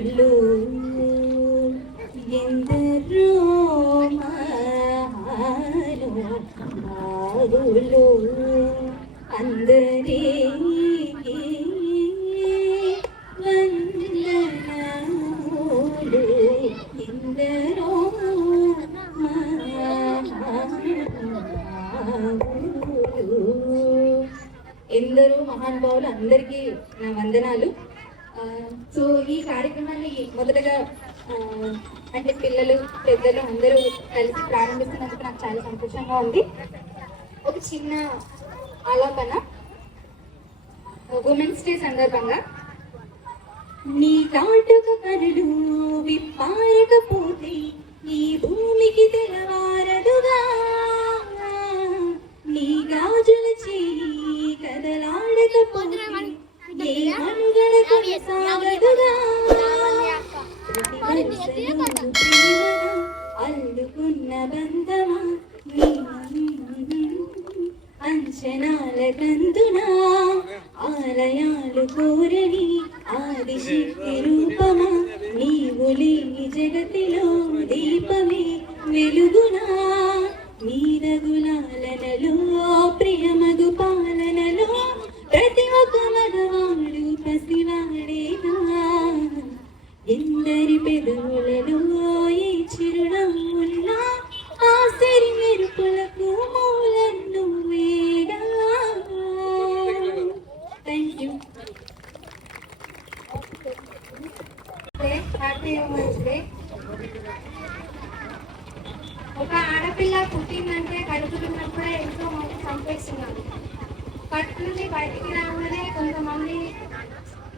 మారులు ఎందరో మారులు అందరికీ వందనములు ఎందరో ఎందరో మహానుభావులు అందరికీ నా వందనాలు. సో ఈ కార్యక్రమాన్ని మొదటగా అంటే పిల్లలు పెద్దలు అందరూ కలిసి ప్రారంభిస్తున్నందుకు నాకు చాలా సంతోషంగా ఉంది. ఒక చిన్న ఆలాపన ఉమెన్స్ డే సందర్భంగా. నీ కాటుక కనులు విప్పారకపోతే ఈ భూమికి తెలవారదుగా, నీ గాజుల చేయి కదలాడకపోతే ఏ మనుగడ కొనసాగదుగా, అల్లుకున్న బంధమా నీ అంచనాల కందునా ఆలయాలు కోరని ఆదిశక్తి రూపమా నీవు లేని జగతిలో దీపమే వెలుగునా, నీరగులాలనలో ప్రియమగు పాలనలో ప్రతి ఒక్క మగవాడు పసివాడేగా, ఎందరి పెదవులలో ఏ చిరునవ్వున్నా ఆశరి మెరుపులకు మూలం నువ్వేగా. Thank you. Happy women's day. ఒక ఆడపిల్ల పుట్టిందంటే కడుపుతున్నప్పుడే ఎంతో మంది చంపేస్తున్నారు. కట్టు నుండి బయటికి రాగానే కొంతమంది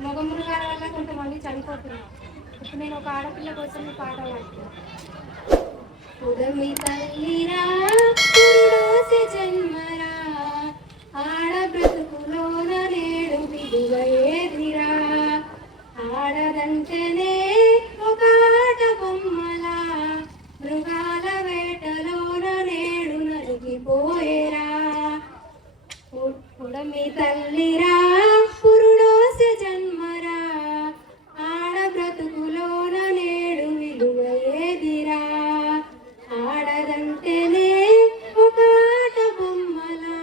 మగమృగాల వల్ల కొంతమంది చనిపోతున్నారు. ఇప్పుడు నేను ఒక ఆడపిల్ల కోసం పాట పాడుతున్నాను. ఉదమి తల్లిరా పురుడోసె జన్మరా ఆడ బ్రతుకులోన నేడు విలువయేదిరా, ఆడదంటేనే ఒక ఆట బొమ్మలా మృగాల వేటలోన నేడు నలిగిపోయేరా. ఉడమి తల్లిరా పురుడోసె జన్మరా ఆడ బ్రతుకులోన నేడు విలువయేదిరా, ఆడదంటేనే ఒక ఆట బొమ్మలా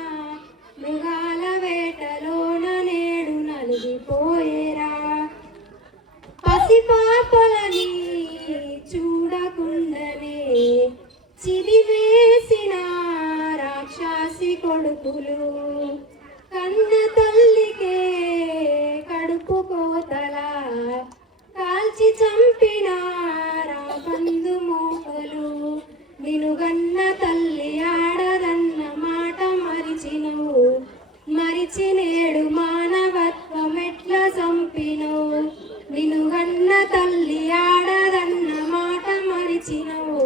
మృగాల వేటలోన నేడు నలిగిపోయేరా. పసిపాపలని చూడకుండానే చిదివేసిన రాక్షసి కొడుకులు, కన్న తల్లికే కడుపు కోతలా కాల్చి చంపిన రాబందు మోకలు, నినుగన్న తల్లి ఆడదన్న మాట మరిచినవు, మరిచి నేడు మానవత్వం ఎట్లా చంపినవు, నినుగన్న తల్లి ఆడదన్న మాట మరిచినవు,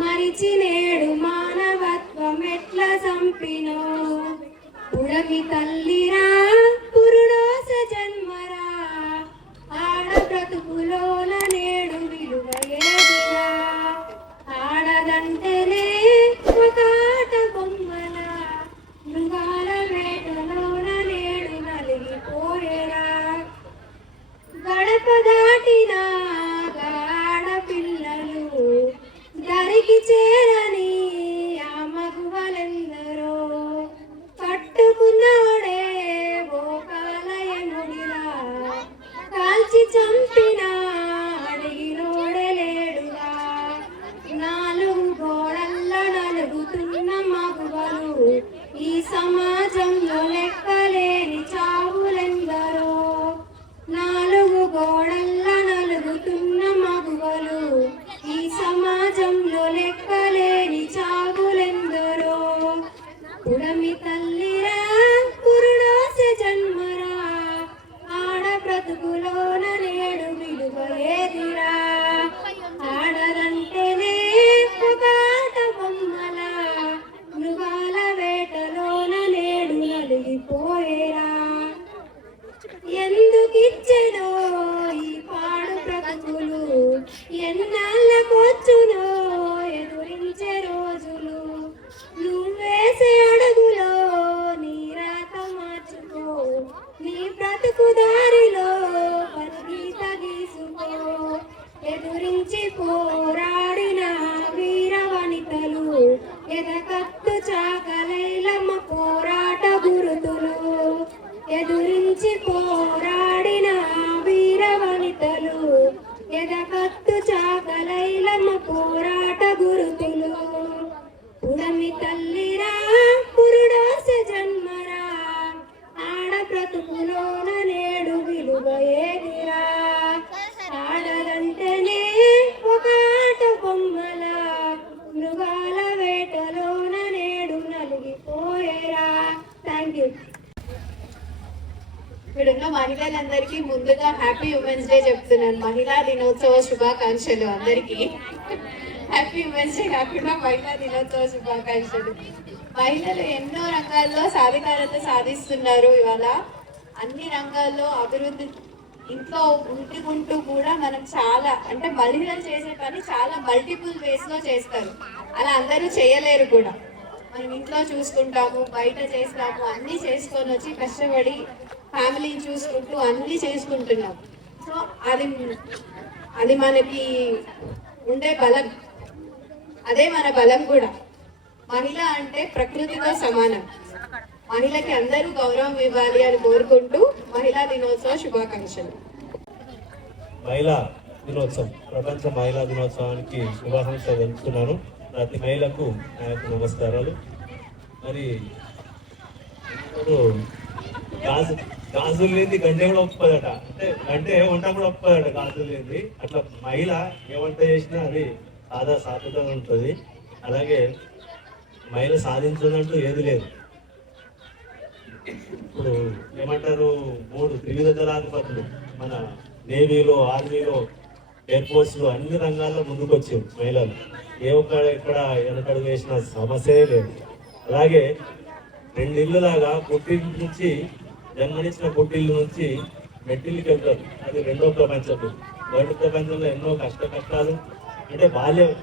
మరిచి నేడు మానవత్వం ఎట్లా చంపినవు. ఉడమి తల్లిరా పురుడోసె జన్మరా ఆడ బ్రతుకులోన నేడు విలువయేదిరా, ఆడదంటేనే ఒక ఆట బొమ్మల మృగాల వేటలోన నేడు నలిగిపోయేరా. గడప దాటిన ఆడపిల్లలు దరికి చేరని ఆ మగువలెందరో, కట్టుకున్నాడే ఓ కాలయముడిలా కాల్చి చంపిన అడిగినోడే లేడుగా, నాలుగు గోడల్ల నలుగుతున్న మగువలు ఈ సమాజంలో లెక్కలేని చావులెందరో, నాలుగు గోడల్ల నలుగుతున్న మగువలు ఈ సమాజంలో లెక్కలేని చావులెందరో. ఉడమి తల్లిరా పురుడోసె జన్మరా ఆడ బ్రతుకులోన నేడు విలువయేదిరా, ఆడదంటేనే ఒక ఆట బొమ్మల మృగాల వేటలోన నేడు నలిగిపోయేరా. ఎందుకిచ్చెనో ఈ పాడు బ్రతుకులు, ఎన్నాళ్ళకొచ్చునో ఎదురించే రోజులు, నువ్వేసే అడుగులో నీ రాత మార్చుకో, నీ బ్రతుకు దారిలో గీత గీసుకో. ఇక్కడున్న మహిళలందరికీ ముందుగా హ్యాపీ ఉమెన్స్ డే చెప్తున్నాను. మహిళా దినోత్సవ శుభాకాంక్షలు అందరికీ. హ్యాపీ ఉమెన్స్ డే కాకుండా మహిళా దినోత్సవ శుభాకాంక్షలు. మహిళలు ఎన్నో రంగాల్లో సాధికారత సాధిస్తున్నారు. ఇవాళ అన్ని రంగాల్లో అభివృద్ధి ఇంట్లో ఉంటుకుంటూ కూడా మనం చాలా అంటే మహిళలు చేసే పని చాలా మల్టిపుల్ వేస్ లో చేస్తారు. అలా అందరూ చేయలేరు కూడా. మనం ఇంట్లో చూసుకుంటాము, బయట చేస్తాము, అన్ని చేసుకొని వచ్చి కష్టపడి ఫ్యామిలీని చూసుకుంటూ అన్ని చేసుకుంటున్నాం. సో అది మనకి ఉండే బలం. అదే మన బలం కూడా. మహిళ అంటే ప్రకృతితో సమానం. మహిళకి అందరూ గౌరవం ఇవ్వాలి అని కోరుకుంటూ మహిళా దినోత్సవ శుభాకాంక్షలు. మహిళా దినోత్సవం, ప్రపంచ మహిళా దినోత్సవానికి శుభాకాంక్షలు తెలుపుతున్నాను. ప్రతి మహిళకు నా యొక్క నమస్కారాలు. మరి ఇప్పుడు గాజులు లేని గంటె కూడా ఒప్పుకోదట, అంటే గంటె వంట కూడా ఒప్పుకోదట గాజులు లేని. అట్లా మహిళ ఏ వంట చేసినా అది సాధ్యత ఉంటుంది. అలాగే మహిళ సాధించదంటూ ఏది లేదు. ఇప్పుడు ఏమంటారు, 3 త్రివిధ దళాధిపతులు మన నేవీలో, ఆర్మీలో, ఎయిర్ ఫోర్స్లో అన్ని రంగాల్లో ముందుకు వచ్చారు మహిళలు. ఏ ఒక్క ఎక్కడ వెనకడుగు వేసిన సమస్యే లేదు. అలాగే 2 ఇళ్ళలాగా పుట్టిల్లు నుంచి, జన్మనిచ్చిన పుట్టిల్లు నుంచి మెట్టిల్లుకి వెళ్తారు. అది 2వ ప్రపంచం. మొదటి ప్రపంచంలో ఎన్నో కష్టాలు, అంటే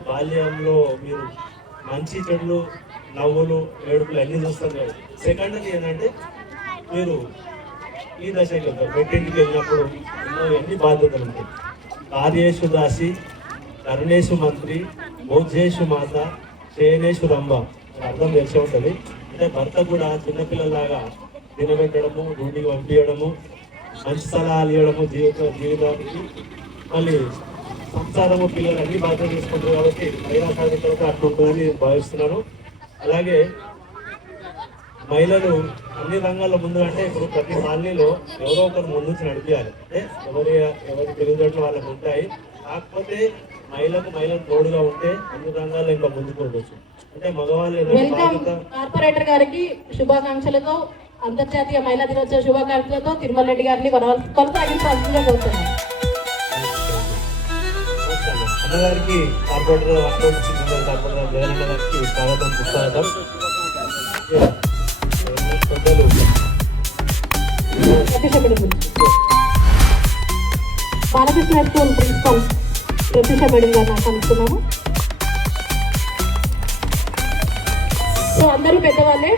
బాల్యంలో మీరు మంచి చెడులు, నవ్వులు, ఏడుపులు అన్నీ చూస్తారు కదా. సెకండ్ అది ఏంటంటే మీరు ఈ దశకి వెళ్తారు. మెట్టింటికి వెళ్ళినప్పుడు ఎన్ని బాధ్యతలు ఉంటాయి. కార్యేషు దాసి, కరుణేశు మంత్రి, భోజేషు మాత, శయనేషు రంభ. అర్థం తెలిసి ఉంటుంది. అంటే భర్త కూడా చిన్నపిల్లలాగా తినబెట్టడము, డ్యూటీకి పంపించడము, మంచి సలహాలు ఇవ్వడము, జీవితానికి మళ్ళీ సంసారము, పిల్లలు అన్ని బాధ్యత తీసుకుంటారు. కాబట్టి మహిళా సాధికారత అట్లా ఉంటుందని భావిస్తున్నాను. అలాగే మహిళలు అన్ని రంగాల్లో ముందు అంటే ఇప్పుడు ప్రతి కాలనీలో ఎవరో ఒకరు ముందు నడిపించాలి. అంటే ఎవరి తెలివితేటలు వాళ్ళకు ఉంటాయి. కాకపోతే మహిళలు తోడుగా ఉంటే అన్ని రంగాల్లో ఇంకా ముందుకు ఉండొచ్చు. అంటే మగవాళ్ళు. కార్పొరేటర్ గారికి శుభాకాంక్షలతో, అంతర్జాతీయ మహిళా దినోత్సవ శుభాకాంక్షలతో తిరుమల రెడ్డి గారిని కొనసాగించాల్సిందిగా కోరుతున్నాను. అన్నగారికి కార్పొరేటర్ కార్పొరేటర్ గారికి స్వాగతం, సుస్వాగతం. Balakrishna school principal Pratyusha madam గారిని ఆహ్వానిస్తున్నాము. సో అందరూ పెద్దవాళ్ళే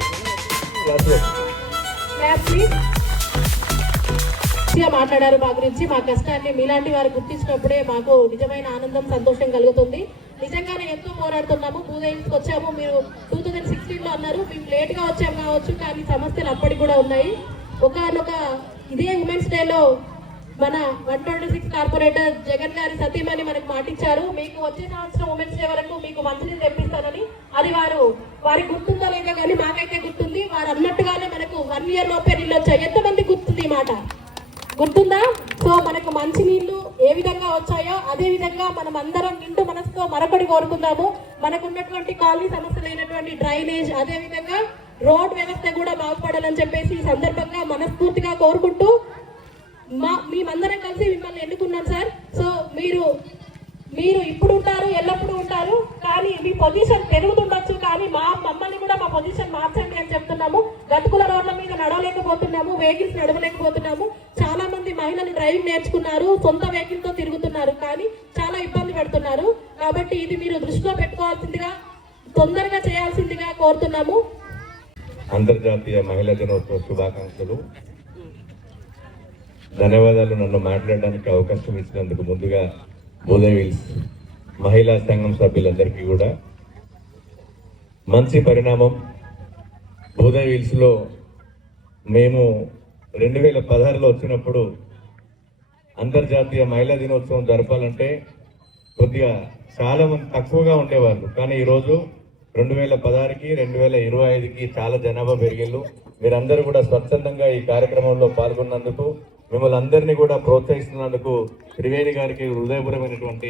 మాట్లాడారు మా గురించి. మా కష్టాన్ని మీలాంటి వారు గుర్తించినప్పుడే మాకు నిజమైన ఆనందం, సంతోషం కలుగుతుంది. నిజంగానే ఎంతో పోరాడుతున్నాము. భూదేవికి వచ్చాము, మీరు 2016లో అన్నారు. మేము లేట్గా వచ్చాము కావచ్చు, కానీ సమస్యలు అప్పటికి కూడా ఉన్నాయి. ఒకనొక ఇదే ఉమెన్స్ డేలో మన 126 కార్పొరేటర్ జగన్ గారి సతీమణి మనకు మాటిచ్చారు, మీకు వచ్చే సంవత్సరం ఉమెన్స్ డే వరకు మీకు మంచిని తెప్పిస్తానని. అది వారికి గుర్తుందో లేదో కానీ మాకైతే గుర్తుంది. వారు అన్నట్టుగానే మనకు 1 year లోపే నీళ్ళు వచ్చాయి. ఎంతమంది గుర్తుంది ఈ మాట? గుర్తుందా? సో మనకు మంచి నీళ్లు ఏ విధంగా వచ్చాయో అదే విధంగా మనం అందరం నిండు మనసుతో మరొకటి కోరుకుందాము. మనకు ఉన్నటువంటి కాలనీ సమస్యలైనటువంటి డ్రైనేజ్, అదే విధంగా రోడ్ వ్యవస్థ కూడా బాగుపడాలని చెప్పేసి ఈ సందర్భంగా మనస్ఫూర్తిగా కోరుకుంటూ మేమందరం కలిసి మిమ్మల్ని ఎన్నుకున్నాం సార్. సో మీరు ఇప్పుడు ఉంటారు, ఎల్లప్పుడూ ఉంటారు. కానీ మీ పొజిషన్ పెరుగుతుండొచ్చు, కానీ మమ్మల్ని కూడా మా పొజిషన్ మార్చండి అని చెప్తున్నాము. గతుకుల రోడ్ల మీద నడవలేకపోతున్నాము, వెహికల్స్ నడవలేకపోతున్నాము. చాలా మంది మహిళలు డ్రైవింగ్ నేర్చుకున్నారు, సొంత వెహికల్ తో తిరుగుతున్నారు, కానీ చాలా ఇబ్బంది పెడుతున్నారు. కాబట్టి ఇది మీరు దృష్టిలో పెట్టుకోవాల్సిందిగా, తొందరగా చేయాల్సిందిగా కోరుతున్నాము. అంతర్జాతీయ మహిళా దినోత్సవ శుభాకాంక్షలు. ధన్యవాదాలు నన్ను మాట్లాడడానికి అవకాశం ఇచ్చినందుకు. ముందుగా భూదేవి హిల్స్ మహిళా సంఘం సభ్యులందరికీ కూడా మంచి పరిణామం. భూదేవి హిల్స్లో మేము 2016లో వచ్చినప్పుడు అంతర్జాతీయ మహిళా దినోత్సవం జరపాలంటే కొద్దిగా చాలా మంది తక్కువగా ఉండేవాళ్ళు. కానీ ఈరోజు 2016కి 2025కి చాలా జనాభా పెరిగిళ్ళు. మీరందరూ కూడా స్వచ్ఛందంగా ఈ కార్యక్రమంలో పాల్గొన్నందుకు, మిమ్మల్ని అందరినీ కూడా ప్రోత్సహిస్తున్నందుకు త్రివేణి గారికి హృదయపూర్వకమైనటువంటి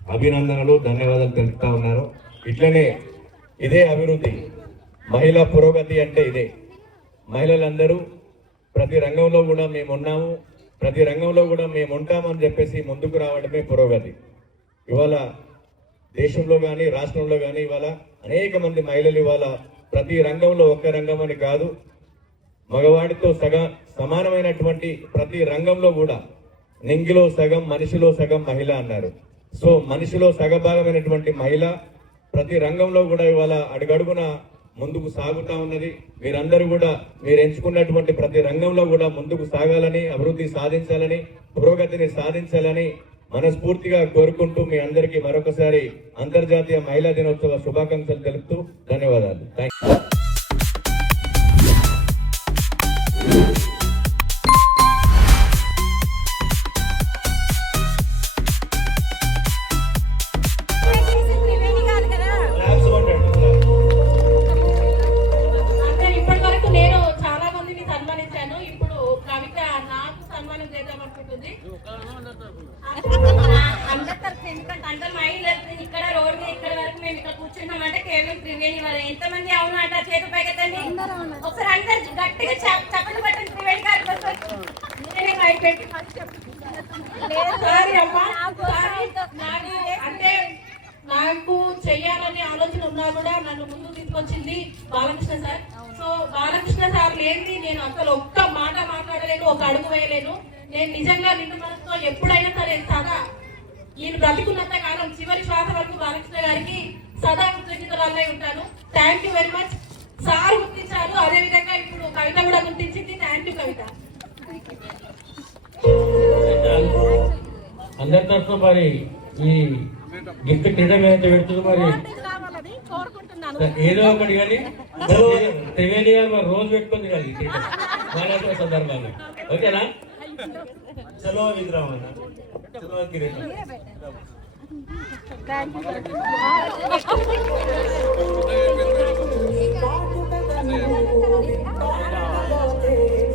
అభినందనలు, ధన్యవాదాలు తెలుపుతా ఉన్నారు. ఇట్లనే ఇదే అభివృద్ధి, మహిళా పురోగతి అంటే ఇదే. మహిళలందరూ ప్రతి రంగంలో కూడా మేము ఉన్నాము, ప్రతి రంగంలో కూడా మేము ఉంటామని చెప్పేసి ముందుకు రావడమే పురోగతి. ఇవాళ దేశంలో కానీ రాష్ట్రంలో కానీ ఇవాళ అనేక మంది మహిళలు ఇవాళ ప్రతి రంగంలో ఒక్క రంగం అని కాదు, మగవాడితో సమానమైనటువంటి ప్రతి రంగంలో కూడా నింగిలో సగం మనిషిలో సగం మహిళ అన్నారు. సో మనిషిలో సగభాగమైనటువంటి మహిళ ప్రతి రంగంలో కూడా ఇవాళ అడుగడుగున ముందుకు సాగుతా ఉన్నది. మీరందరూ కూడా మీరు ఎంచుకున్నటువంటి ప్రతి రంగంలో కూడా ముందుకు సాగాలని, అభివృద్ధి సాధించాలని, పురోగతిని సాధించాలని మనస్ఫూర్తిగా కోరుకుంటూ మీ అందరికీ మరొకసారి అంతర్జాతీయ మహిళా దినోత్సవ శుభాకాంక్షలు తెలుపుతూ ధన్యవాదాలు. Thank you. అంటే ఇప్పటి వరకు నేను చాలా మందిని సన్మానించాను. ఇప్పుడు కవిత నాకు సన్మానం చేద్దాం అనుకుంటుంది. అందరు మహిళలు ఇక్కడ రోడ్ మీద ఇక్కడ వరకు మేము ఇక్కడ కూర్చున్నామంటే కేవలం త్రివేణి వల్ల. ఎంతమంది అవును అంటారు? చేతులు పైకెత్తండి ఒకసారి. అందరు గట్టిగా చప్పట్లు పట్టండి త్రివేణి గారి కోసం. నేనే భయపెట్టి సారీ అమ్మా, సారీ. అంటే నాకు చెయ్యాలనే ఆలోచన ఉన్నా కూడా నన్ను ముందు తీసుకొచ్చింది Balakrishna sir. So Balakrishna sir లేని నేను అసలు ఒక్క మాట మాట్లాడలేను, ఒక అడుగు వేయలేను. నేను నిజంగా నిండు మనసుతో ఎప్పుడైనా సరే సదా నేను బ్రతికున్నంత కాలం చివరి శ్వాస వరకు బాలకృష్ణ గారికి సదా కృతజ్ఞతలై ఉంటాను. Thank you very much. Sir గుర్తించారు, అదే విధంగా ఇప్పుడు కవిత కూడా గుర్తించింది. థ్యాంక్ యూ కవిత. అందరి తరఫున మరి ఈ గిఫ్ట్ క్రీడం ఏదైతే పెడుతుందో మరి ఏదో ఒకటి కానీ త్రివేణి గారు మరి రోజు పెట్టుకుంది కానీ మానేసిన సందర్భాలు. ఓకేనా? చలో విగ్రహం అన్న, చలో కిరీటం. Thank you.